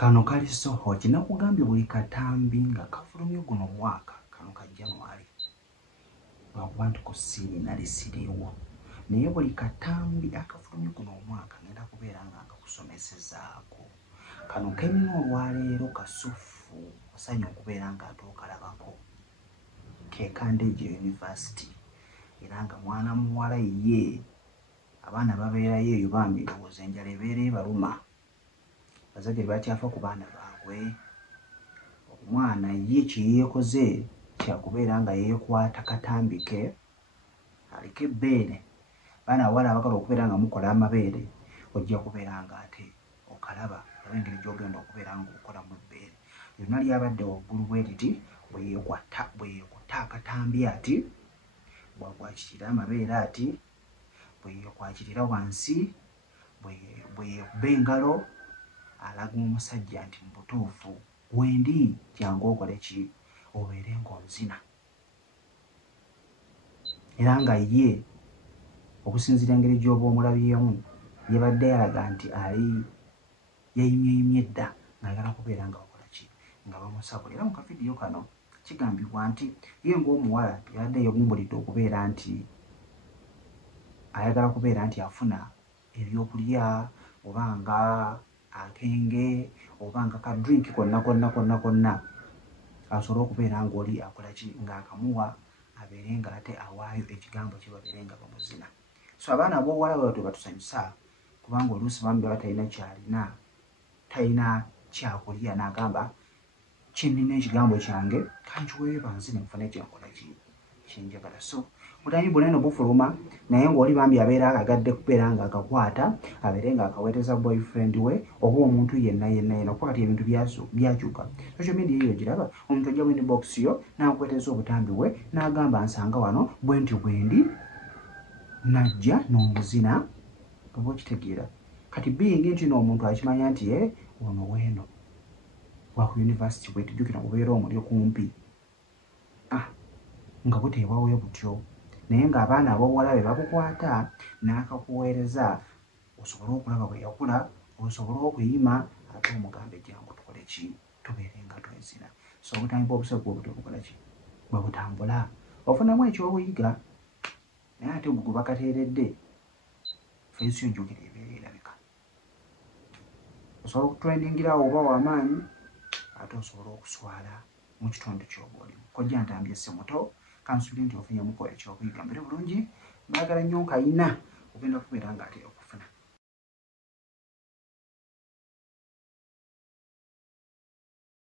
Kano kali soho kinakugambye buli katambi nga kafulumye guno mwaka kano ka January lwakuba nti ku sirinali siriwo naye buli katambi akafulumye guno omwaka ngenda kubeera nga nkakusomesezaako. Kano kenina olwaleero kasufu osanya okubeera nga ate okalabako ke Kandejje University era nga mwana muwala ye abaana babeerayo eyo bambi ndowooza enjala ebeera ebaluma. Bazadde bakyafa ku baana baabwe. Omwana ye kye yeekoze kyakubeera nga yeekwata katambi ke aliko ebbeere. Baana abawala abagala okubeera nga mukola amabeere ojja kubeera nga ate okalaba oba engeri gy'ogenda okubeera nga okola mu bbeere. Lyonna lyabadde waggulu bwe liti bwe yeekutta akatambi ati bw'akwakirira amabeere ati bwe yeekwakirira wansi bwe yeekuba engalo alaga omusajja nti mu butuufu wendi kyangu okole ki obeere ng'onzina. Era nga ye okusinziira engeri gy'oba omulabyemu yabadde alaga nti yayimyeyimye dda ng'ayagala kubeera nga akola ki nga bamusabula. Era mu kavidiyo kano kigambibwa nti ye ng'omuwala yabadde yeegumbulidde okubeera nti ayagala kubeera nti afuna ebyokulya oba nga akenge oba nga ka drink konna asobole okubeera ng'oli akola ki ng'akamuwa abeere nga ate awaayo ekigambo kye babeere nga bamuzina. So abaana ab'obuwala bwe batusanyusa kubanga oluusi bambi baba talina kyalina, talina kyakulya n'agamba kinnina ekigambo kyange kankiweeyo banzine nfune kyenkola ki kyenjagala. So butambi bunene bufuluma naye ng'oli bambi abeera agadde kubeera nga akakwata abeere nga akaweereza boyfriend we oba omuntu yenna kuba kati ebintu byakyuka. Social media eyo giraba omuntu ajja mu inbox yo n'akweteza obutambi bwe n'agamba nsanga wano bwenti bwendi najja n'omuzina oba okitegeera. Kati being nti n'omuntu akimanya nti ono weeno wa ku university bwe tujjukira mubeera omuli kumpi nga buteebwawo butyo naye ng'abaana ab'obuwala be babukwata n'akakuweereza osobole okulaba bwe yakula osobole okuyima ate omugambe jangu tukole ki tubeere nga twezina. So obutambi bw'obuseko bwe bukola ki bwe butambula ofunamu ekyobuyiga naye ate gwe bakateeredde feesi ojjukira ebeera erabika. Osobola okutrendingirawo oba w'amaanyi ate osobola okuswala mu kitundu ky'oba olimu. Kojja ntambye esse muto kansuubire nti ofunyemuko ekyokuyiga mbere bulungi. Baagala nnyo nkayina ogenda kubeera ng'ate